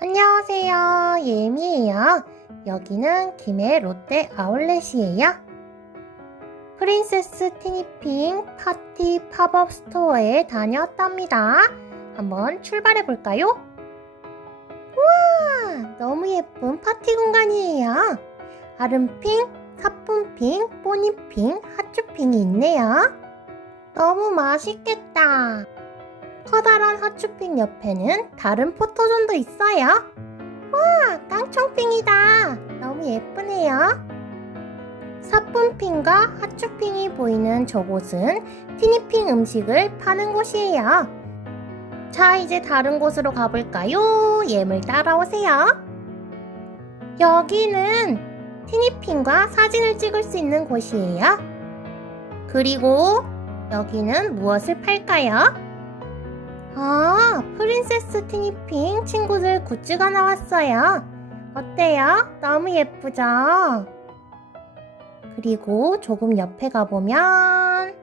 안녕하세요. 예미예요. 여기는 김해 롯데 아울렛이에요. 프린세스 티니핑 파티 팝업 스토어에 다녀왔답니다. 한번 출발해 볼까요? 우와! 너무 예쁜 파티 공간이에요. 아름핑, 사뿐핑, 뽀니핑, 핫쭈핑이 있네요. 너무 맛있겠다. 커다란 핫쇼핑 옆에는 다른 포토존도 있어요. 와, 깡총핑이다. 너무 예쁘네요. 사뿐핑과 핫쇼핑이 보이는 저곳은 티니핑 음식을 파는 곳이에요. 자, 이제 다른 곳으로 가볼까요? 예물 따라오세요. 여기는 티니핑과 사진을 찍을 수 있는 곳이에요. 그리고 여기는 무엇을 팔까요? 아, 프린세스 티니핑 친구들 굿즈가 나왔어요. 어때요? 너무 예쁘죠? 그리고 조금 옆에 가보면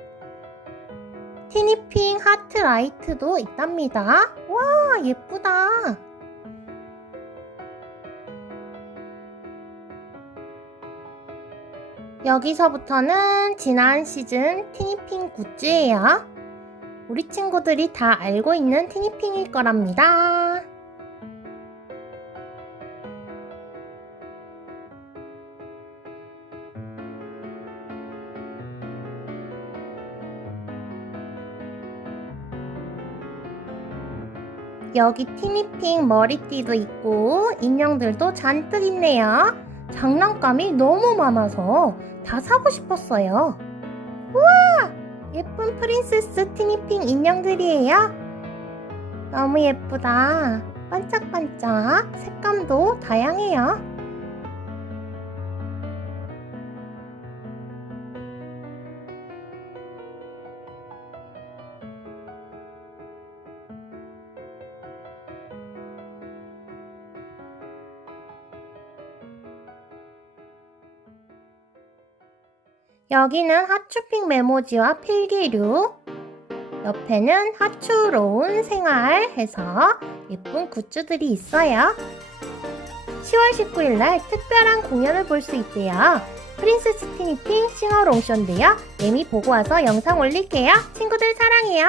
티니핑 하트 라이트도 있답니다. 와, 예쁘다. 여기서부터는 지난 시즌 티니핑 굿즈예요. 우리 친구들이 다 알고 있는 티니핑일 거랍니다. 여기 티니핑 머리띠도 있고 인형들도 잔뜩 있네요. 장난감이 너무 많아서 다 사고 싶었어요. 우와! 예쁜 프린세스 티니핑 인형들이에요. 너무 예쁘다. 반짝반짝. 색감도 다양해요. 여기는 핫쇼핑 메모지와 필기류, 옆에는 하추로운 생활 해서 예쁜 굿즈들이 있어요. 10월 19일 날 특별한 공연을 볼 수 있대요. 프린세스 티니핑 싱어롱쇼인데요. 예미 보고 와서 영상 올릴게요. 친구들 사랑해요.